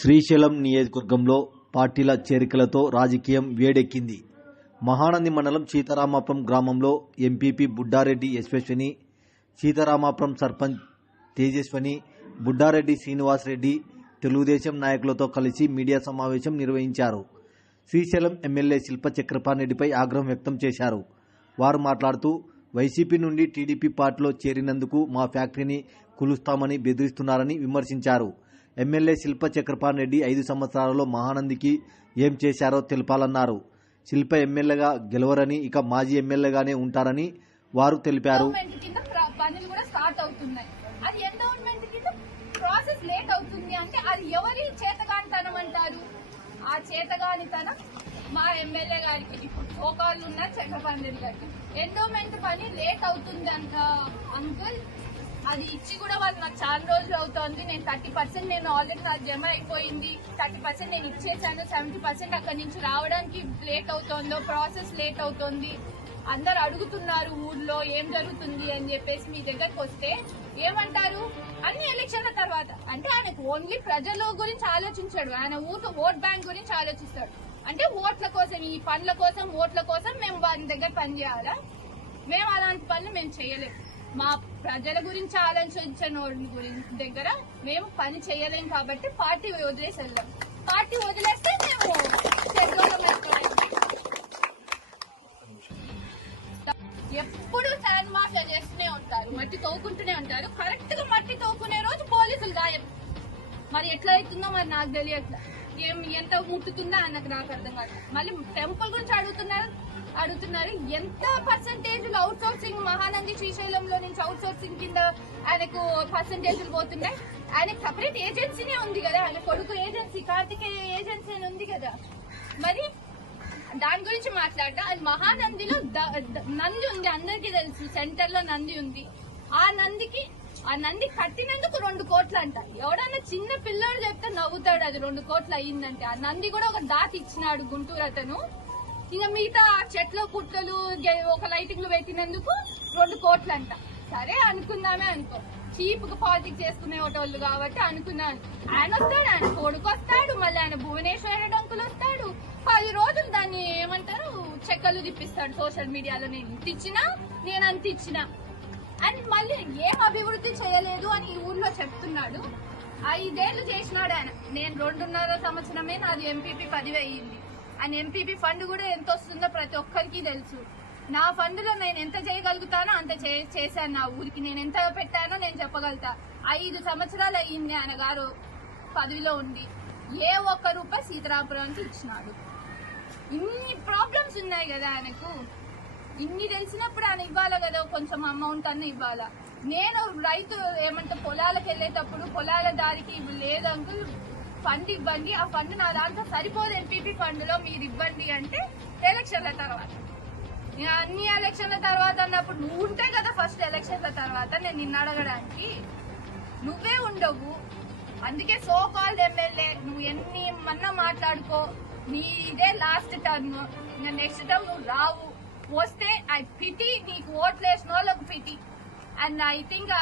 శ్రీశైలం నియోజకవర్గంలో పార్టీల చేరికలతో రాజకీయం వేడెక్కింది. మహానంది మండలం సీతారామాపురం గ్రామంలో ఎంపీపీ బుడ్డారెడ్డి యశ్వశ్వని సీతారామాపురం సర్పంచ్ తేజస్వని బుడ్డారెడ్డి శ్రీనివాసరెడ్డి తెలుగుదేశం నాయకులతో కలిసి మీడియా సమావేశం నిర్వహించారు. శ్రీశైలం ఎమ్మెల్యే శిల్ప చక్రపాణిరెడ్డిపై ఆగ్రహం వ్యక్తం చేశారు. వారు మాట్లాడుతూ వైసీపీ నుండి టీడీపీ పార్టీలో చేరినందుకు మా ఫ్యాక్టరీని కూలుస్తామని బెదిరిస్తున్నారని విమర్శించారు. ఎమ్మెల్యే శిల్ప చక్రపాణిరెడ్డి ఐదు సంవత్సరాలలో మహానందికి ఏం చేశారో తెలపాలన్నారు. శిల్ప ఎమ్మెల్యేగా గెలవరని ఇక మాజీ ఎమ్మెల్యేగానే ఉంటారని వారు తెలిపారు. పనులు కూడా స్టార్ట్ అవుతున్నాయి. అది కింద ప్రాసెస్ లేట్ అవుతుంది అంటే అది ఎవరి చేతగానితనం అంటారు? ఆ చేతగానితనం మా ఎమ్మెల్యే గారికి. ఉన్న చక్రపాణి గారికి. ఎండోమెంట్ పని లేట్ అవుతుంది అంట అంకుల్. అది ఇచ్చి కూడా వాళ్ళు నాకు చాలా రోజులు అవుతోంది. నేను థర్టీ పర్సెంట్ నేను ఆల్రెడీ నాకు జమ అయిపోయింది. థర్టీ పర్సెంట్ నేను ఇచ్చేసాను. సెవెంటీ పర్సెంట్ అక్కడి నుంచి రావడానికి లేట్ అవుతోందో ప్రాసెస్ లేట్ అవుతోంది. అందరు అడుగుతున్నారు ఊర్లో ఏం జరుగుతుంది అని చెప్పేసి మీ దగ్గరకు వస్తే ఏమంటారు? అన్ని ఎలక్షన్ల తర్వాత. అంటే ఆయనకు ఓన్లీ ప్రజల గురించి ఆలోచించాడు. ఆయన ఊరు ఓట్ బ్యాంక్ గురించి ఆలోచిస్తాడు. అంటే ఓట్ల కోసం ఈ పనుల కోసం ఓట్ల కోసం మేము వారి దగ్గర పని చేయాలా మేము అలాంటి పనులు మేము చేయలేము. మా ప్రజల గురించి ఆలోచించిన వాళ్ళ గురించి దగ్గర మేము పని చేయలేం కాబట్టి పార్టీ వదిలేసి వెళ్దాం. పార్టీ వదిలేస్తే మేము ఎప్పుడు శాండ్ మాఫియా చేస్తూనే ఉంటారు మట్టి తోకుంటూనే ఉంటారు. కరెక్ట్గా మట్టి తోకునే రోజు పోలీసులు గాయం. మరి ఎట్లా అవుతుందో మరి నాకు తెలియట్లా. ఏం ఎంత ముట్టుతుందో అన్నకు నాకు అర్థం కాదు మళ్ళీ టెంపుల్ గురించి అడుగుతున్నారు. అడుగుతున్నారు. ఎంత పర్సంటేజ్ అవుట్ సోర్సింగ్ మహానంది శ్రీశైలంలో నుంచి అవుట్ సోర్సింగ్ కింద ఆయనకు పర్సంటేజ్లు పోతున్నాయి? ఆయనకు సపరేట్ ఏజెన్సీనే ఉంది కదా. ఆయన కొడుకు ఏజెన్సీ కార్తికేయ ఏజెన్సీ అని ఉంది కదా. మరి దాని గురించి మాట్లాడటం అది మహానందిలో నంది ఉంది. అందరికీ తెలుసు. సెంటర్లో నంది ఉంది. ఆ నందికి ఆ నంది కట్టినందుకు రెండు కోట్లు అంట ఎవడన్నా చిన్న పిల్లోడు చెప్తే నవ్వుతాడు. అది రెండు కోట్లు అయ్యిందంటే. ఆ నంది కూడా ఒక దాత ఇచ్చినాడు గుంటూరు అతను. ఇంకా మిగతా చెట్లు పుట్టలు ఒక లైటింగ్లు పెట్టినందుకు రెండు కోట్లు అంట సరే అనుకుందామే అనుకో. చీప్గా పాలిటిక్స్ చేసుకునే వాళ్ళు కాబట్టి అనుకున్నాను. ఆయన వస్తాడు ఆయన కొడుకు వస్తాడు మళ్ళీ ఆయన భువనేశ్వర డంకులు వస్తాడు. పది రోజులు దాన్ని ఏమంటారు చెక్కలు తిప్పిస్తాడు సోషల్ మీడియాలో. నేను ఇంత ఇచ్చినా నేను అంత ఇచ్చినా. అని మళ్ళీ ఏం అభివృద్ధి చేయలేదు అని ఈ ఊర్లో చెప్తున్నాడు. ఐదేళ్ళు చేసినాడు ఆయన. నేను రెండున్నర సంవత్సరమే నాది ఎంపీపీ పదవి అయ్యింది. అండ్ ఎంపీపీ ఫండ్ కూడా ఎంత వస్తుందో ప్రతి ఒక్కరికి తెలుసు. నా ఫండ్లో నేను ఎంత చేయగలుగుతానో అంత చే- చేశాను నా ఊరికి. నేను ఎంత పెట్టానో నేను చెప్పగలుగుతా. ఐదు సంవత్సరాలు అయ్యింది ఆయన గారు పదవిలో ఉండి. ఏ ఒక్క రూపాయి సీతారాపురానికి ఇచ్చినాడు. ఇన్ని ప్రాబ్లమ్స్ ఉన్నాయి కదా ఆయనకు. ఇన్ని తెలిసినప్పుడు ఆయన ఇవ్వాలా కదా? కొంచెం అమౌంట్ అన్న ఇవ్వాలా? నేను రైతు ఏమంటే పొలాలకు వెళ్ళేటప్పుడు పొలాల దారికి ఇవి లేదు అంకుల్. ఫండ్ ఇవ్వండి. ఆ ఫండ్ నా దాంట్లో సరిపోదు ఎంపీపీ ఫండ్లో మీరు ఇవ్వండి అంటే ఎలక్షన్ల తర్వాత. ఇక అన్ని ఎలక్షన్ల తర్వాత అన్నప్పుడు నువ్వు ఉంటే కదా ఫస్ట్ ఎలక్షన్ల తర్వాత నేను నిన్ను అడగడానికి. నువ్వే ఉండవు. అందుకే సో కాల్డ్ ఎమ్మెల్యే నువ్వు ఎన్ని మన్నా మాట్లాడుకో. నీ ఇదే లాస్ట్ టర్మ్ నెక్స్ట్ టర్మ్ నువ్వు రావు. వస్తే ఐ పిటి నీకు ఓట్లు వేసిన వాళ్ళకు పిటి అండ్ ఐ థింక్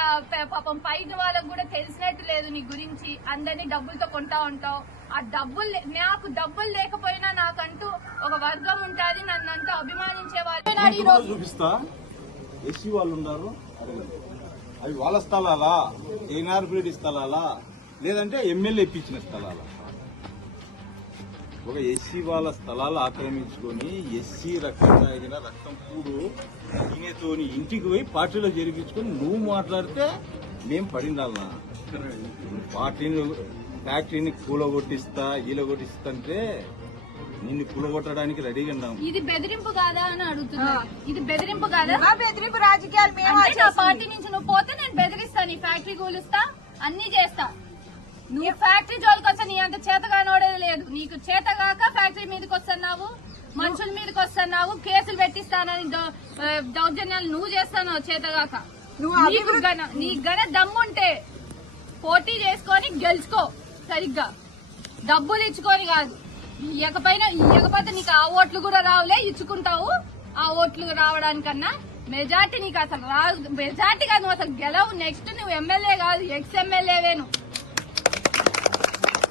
పాపం పైన వాళ్ళకు కూడా తెలిసినట్టు లేదు నీ గురించి. అందరినీ డబ్బులతో కొంటా ఉంటావు. ఆ డబ్బులు నాకు డబ్బులు లేకపోయినా నాకంటూ ఒక వర్గం ఉంటుంది. నన్ను అంటూ అభిమానించే వాళ్ళు. ఈ ఇప్పుడు రోజు చూపిస్తా. ఎస్సీ వాళ్ళు ఉన్నారు అవి వాళ్ళ స్థలాలా? ఏనార్పిడి స్థలాలా? లేదంటే ఎమ్మెల్యే ఇప్పించిన స్థలాలా? ఒక ఎస్సీ వాళ్ళ స్థలాలు ఆక్రమించుకొని ఎస్సీ రక్తం తాగిన రక్తం కూడు తినేతోని ఇంటికి పోయి పార్టీలో జరిపించుకొని నువ్వు మాట్లాడితే మేం పడిండాలనా? పార్టీని ఫ్యాక్టరీని కూలగొట్టిస్తా ఈలగొట్టిస్తా నిన్ను కూలగొట్టడానికి రెడీగా ఉన్నాం. ఇది బెదిరింపు కాదా అని అడుగుతున్నా. ఇది బెదిరింపు కాదా? బెదిరింపు? రాజకీయాలు మేము పార్టీ నుంచి నువ్వు పోతే నేను బెదిరిస్తా నీ ఫ్యాక్టరీ కూలుస్తా అన్ని చేస్తా. నువ్వు ఫ్యాక్టరీ జోలికి వస్తే నీ అంత చేతగానోడే లేదు. నీకు చేతగాక ఫ్యాక్టరీ మీదకి వస్తున్నావు మనుషుల మీదకి వస్తున్నావు కేసులు పెట్టిస్తానని దౌర్జన్యాలు నువ్వు చేస్తాను చేతగాక నువ్వు నీకు గన నీకు గన దమ్ముంటే పోటీ చేసుకొని గెలుచుకో సరిగ్గా. డబ్బులు ఇచ్చుకొని కాదు. ఇవ్వకపోయినా ఇవ్వకపోతే నీకు ఆ ఓట్లు కూడా రావులే ఇచ్చుకుంటావు. ఆ ఓట్లు రావడానికన్నా మెజార్టీ నీకు అసలు రాదు. మెజార్టీ కాదు నువ్వు అసలు గెలవు. నెక్స్ట్ నువ్వు ఎమ్మెల్యే కాదు ఎక్స్ ఎమ్మెల్యేవే నువ్వు